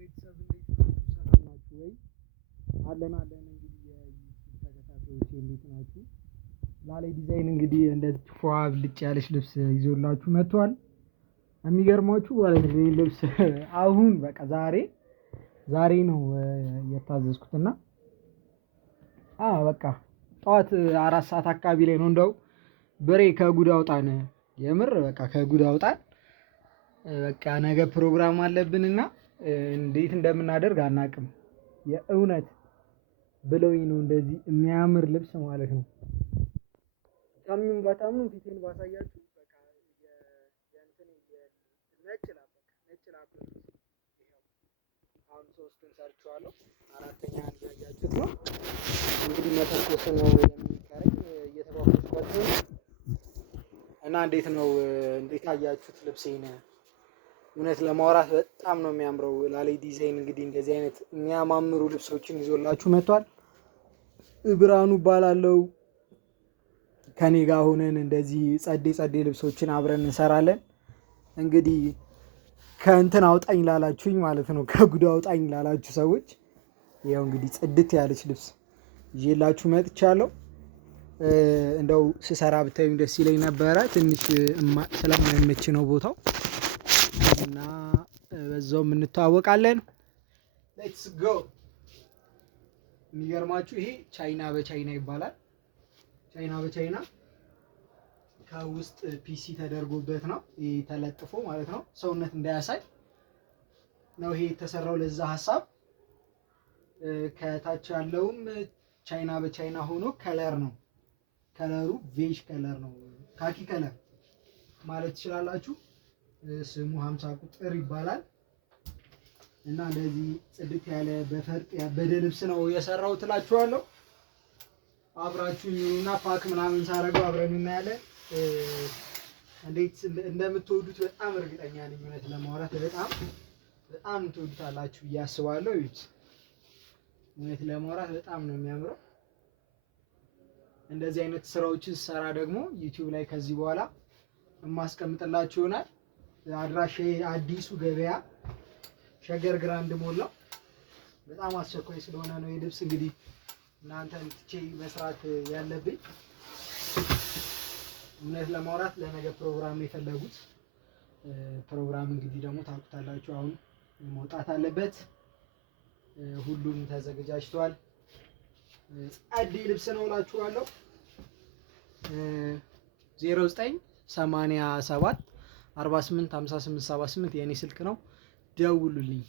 ቤተሰብ እንዴት ናችሁ? ሰላም ናችሁ ወይ? አለን እንግዲህ የዩቲዩብ ተከታታዮች እንዴት ናችሁ? ዛሬ ዲዛይን እንግዲህ እንደዚህ ፏ ብልጭ ያለች ልብስ ይዞላችሁ መጥቷል። የሚገርማችሁ ማለት ነው ይሄ ልብስ አሁን በቃ ዛሬ ነው የታዘዝኩትና በቃ ጠዋት 4 ሰዓት አካባቢ ላይ ነው እንደው በሬ ከጉድ አውጣን። የምር በቃ ከጉድ አውጣን። በቃ ነገ ፕሮግራም አለብንና እንዴት እንደምናደርግ አናውቅም። የእውነት ብለውኝ ነው እንደዚህ የሚያምር ልብስ ማለት ነው። በጣም ነው ፊቴን ባሳያችሁ በቃ ነጭ ላብ አሁን 3ን ሰርቼዋለሁ። 4ኛን እያያችሁት ነው እንግዲህ መተኮስ ነው የሚቀረኝ እየተባባልኩበት ነው። እና እንዴት አያችሁት ልብሴን? እውነት ለማውራት በጣም ነው የሚያምረው። ላሌ ዲዛይን እንግዲህ እንደዚህ አይነት የሚያማምሩ ልብሶችን ይዞላችሁ መጥቷል። ብርሃኑ እባላለሁ። ከኔ ጋር ሆነን እንደዚህ ጸዴ ልብሶችን አብረን እንሰራለን። እንግዲህ ከእንትን አውጣኝ ላላችሁኝ ማለት ነው፣ ከጉድ አውጣኝ ላላችሁ ሰዎች ያው እንግዲህ ጽድት ያለች ልብስ ይዤላችሁ መጥቻለሁ። እንደው ስሰራ ብታዩኝ ደስ ይለኝ ነበረ። ትንሽ ስለማይመች ነው ቦታው እና በዛውም እንተዋወቃለን። ሌትስ ጎ። የሚገርማችሁ ይሄ ቻይና በቻይና ይባላል። ቻይና በቻይና ከውስጥ ፒሲ ተደርጎበት ነው ይሄ ተለጥፎ ማለት ነው፣ ሰውነት እንዳያሳይ ነው ይሄ የተሰራው ለዛ ሀሳብ። ከታች ያለውም ቻይና በቻይና ሆኖ ከለር ነው። ከለሩ ቬጅ ከለር ነው፣ ካኪ ከለር ማለት ትችላላችሁ። ስሙ 50 ቁጥር ይባላል። እና እንደዚህ ጽድት ያለ በፈርጥ ያበደ ልብስ ነው የሰራው ትላችኋለሁ። አብራችሁኝና ፓክ ምናምን ሳረገው አብረን እናያለን። እንዴት እንደምትወዱት በጣም እርግጠኛ ነኝ። እውነት ለማውራት በጣም ትወዱታላችሁ ብዬ አስባለሁ። እውነት ለማውራት በጣም ነው የሚያምረው። እንደዚህ አይነት ስራዎችን ሰራ ደግሞ ዩቲዩብ ላይ ከዚህ በኋላ የማስቀምጥላችሁ ይሆናል። አድራሻዬ አዲሱ ገበያ ሸገር ግራንድ ሞል ነው። በጣም አስቸኳይ ስለሆነ ነው የልብስ እንግዲህ እናንተን ትቼ መስራት ያለብኝ። እውነት ለማውራት ለነገ ፕሮግራም የፈለጉት ፕሮግራም እንግዲህ ደግሞ ታውቁታላችሁ። አሁን መውጣት አለበት። ሁሉም ተዘጋጅቷል። ጸዴ ልብስ ነው እላችኋለሁ። 0987 48 58 78 የኔ ስልክ ነው። ደውሉልኝ።